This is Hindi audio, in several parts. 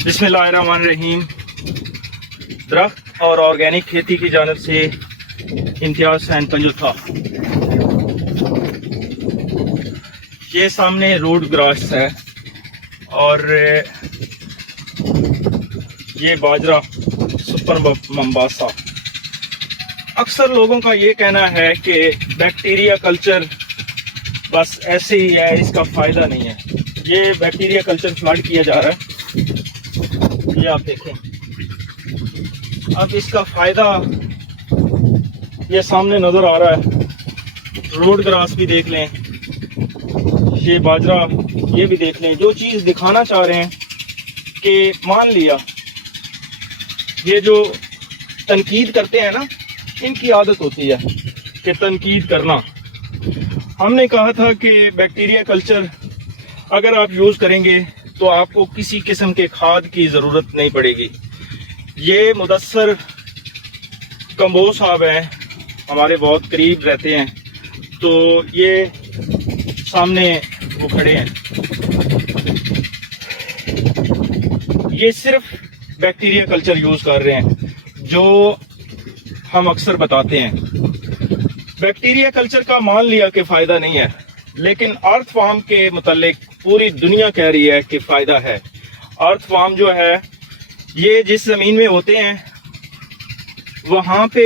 बिस्मिल्लाहिर्रहमानिर्रहीम। दरख्त और ऑर्गेनिक खेती की जानिब से इम्तियाज़ हुसैन पंजोथा। ये सामने रोड ग्रास है और ये बाजरा सुपर मंबासा। अक्सर लोगों का ये कहना है कि बैक्टीरिया कल्चर बस ऐसे ही है, इसका फ़ायदा नहीं है। ये बैक्टीरिया कल्चर फ्लड किया जा रहा है, ये आप देखें। अब इसका फ़ायदा ये सामने नज़र आ रहा है, रोड ग्रास भी देख लें, ये बाजरा ये भी देख लें। जो चीज़ दिखाना चाह रहे हैं कि मान लिया ये जो तनकीद करते हैं ना, इनकी आदत होती है कि तनकीद करना। हमने कहा था कि बैक्टीरिया कल्चर अगर आप यूज़ करेंगे तो आपको किसी किस्म के खाद की ज़रूरत नहीं पड़ेगी। ये मुदस्सर कंबोज साहब हैं, हमारे बहुत करीब रहते हैं, तो ये सामने वो खड़े हैं। ये सिर्फ बैक्टीरिया कल्चर यूज़ कर रहे हैं जो हम अक्सर बताते हैं। बैक्टीरिया कल्चर का मान लिया कि फ़ायदा नहीं है, लेकिन अर्थवार्म के मुतालिक पूरी दुनिया कह रही है कि फ़ायदा है। अर्थवार्म जो है ये जिस ज़मीन में होते हैं वहाँ पे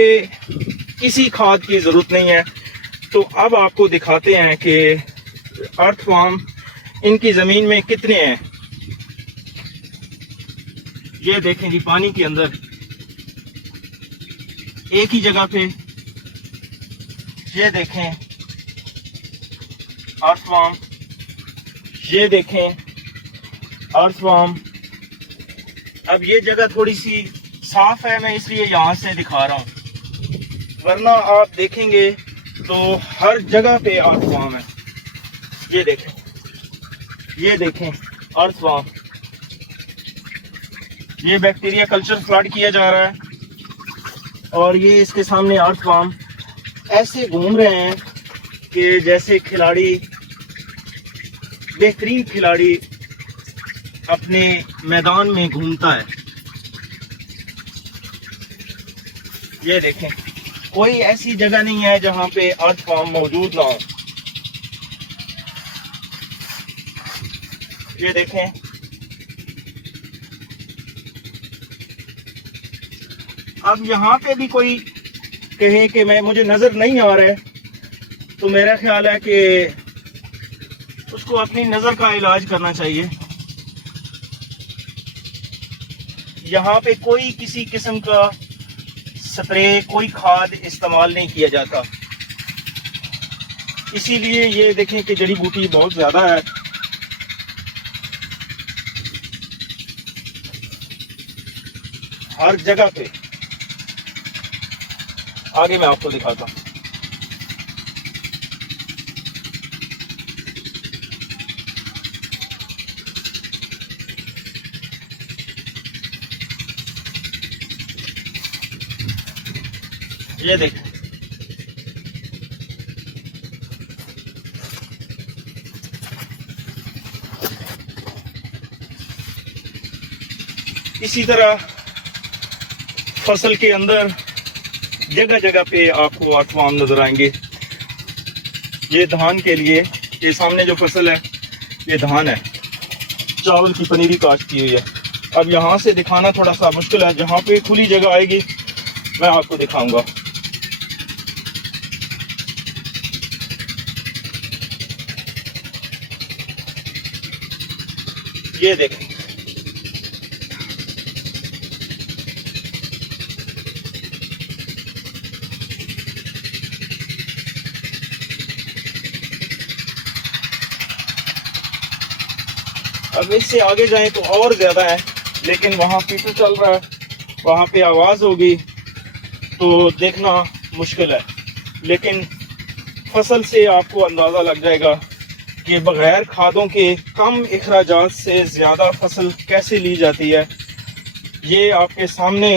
किसी खाद की ज़रूरत नहीं है। तो अब आपको दिखाते हैं कि अर्थवार्म इनकी ज़मीन में कितने हैं। ये देखें जी, पानी के अंदर एक ही जगह पे, ये देखें अर्थवार्म, ये देखें अर्थवार्म। अब ये जगह थोड़ी सी साफ है, मैं इसलिए यहाँ से दिखा रहा हूँ, वरना आप देखेंगे तो हर जगह पे अर्थवार्म है। ये देखें, ये देखें अर्थवार्म। ये बैक्टीरिया कल्चर फ्लड किया जा रहा है और ये इसके सामने अर्थवार्म ऐसे घूम रहे हैं कि जैसे खिलाड़ी, बेहतरीन खिलाड़ी अपने मैदान में घूमता है। ये देखें, कोई ऐसी जगह नहीं है जहां पे अर्थवार्म मौजूद ना हो। ये देखें, अब यहाँ पे भी कोई कहे कि मुझे नजर नहीं आ रहा है, तो मेरा ख्याल है कि उसको अपनी नजर का इलाज करना चाहिए। यहाँ पे कोई किसी किस्म का स्प्रे, कोई खाद इस्तेमाल नहीं किया जाता, इसीलिए ये देखें कि जड़ी बूटी बहुत ज्यादा है। हर जगह पे। आगे मैं आपको दिखाता हूँ। ये देख, इसी तरह फसल के अंदर जगह जगह पे आपको अर्थवार्म नजर आएंगे। ये धान के लिए, ये सामने जो फसल है ये धान है, चावल की पनीरी काश्त की हुई है। अब यहाँ से दिखाना थोड़ा सा मुश्किल है, जहाँ पे खुली जगह आएगी मैं आपको दिखाऊंगा। ये देखें, अब इससे आगे जाएं तो और ज्यादा है, लेकिन वहां पीछे चल रहा है, वहां पे आवाज होगी तो देखना मुश्किल है। लेकिन फसल से आपको अंदाजा लग जाएगा कि बगैर खादों के कम अखराजात से ज़्यादा फसल कैसे ली जाती है। ये आपके सामने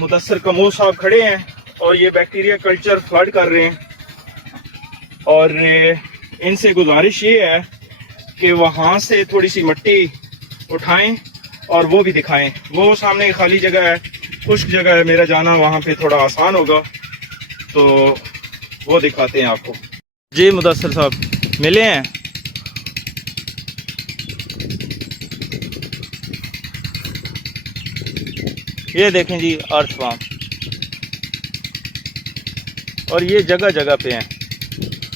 मुदस्सर कमोज साहब खड़े हैं और ये बैक्टीरिया कल्चर फ्लड कर रहे हैं। और इनसे गुजारिश ये है कि वहाँ से थोड़ी सी मिट्टी उठाएं और वो भी दिखाएं। वो सामने खाली जगह है, खुश्क जगह है, मेरा जाना वहाँ पे थोड़ा आसान होगा, तो वो दिखाते हैं आपको। जी मुदस्सिर साहब मिले हैं? ये देखें जी अर्थ फार्म, और ये जगह जगह पे हैं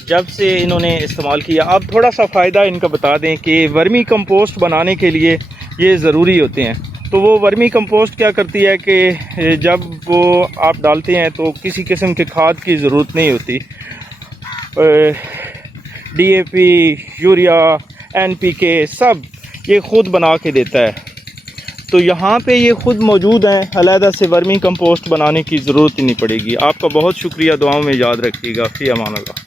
जब से इन्होंने इस्तेमाल किया। अब थोड़ा सा फ़ायदा इनका बता दें कि वर्मी कंपोस्ट बनाने के लिए ये ज़रूरी होते हैं। तो वो वर्मी कंपोस्ट क्या करती है कि जब वो आप डालते हैं तो किसी किस्म के खाद की ज़रूरत नहीं होती। DAP, यूरिया, NPK सब ये ख़ुद बना के देता है। तो यहाँ पे ये ख़ुद मौजूद हैं, अलहदा से वर्मी कंपोस्ट बनाने की ज़रूरत ही नहीं पड़ेगी। आपका बहुत शुक्रिया, दुआओं में याद रखिएगा। फ़ी अमान अल्लाह।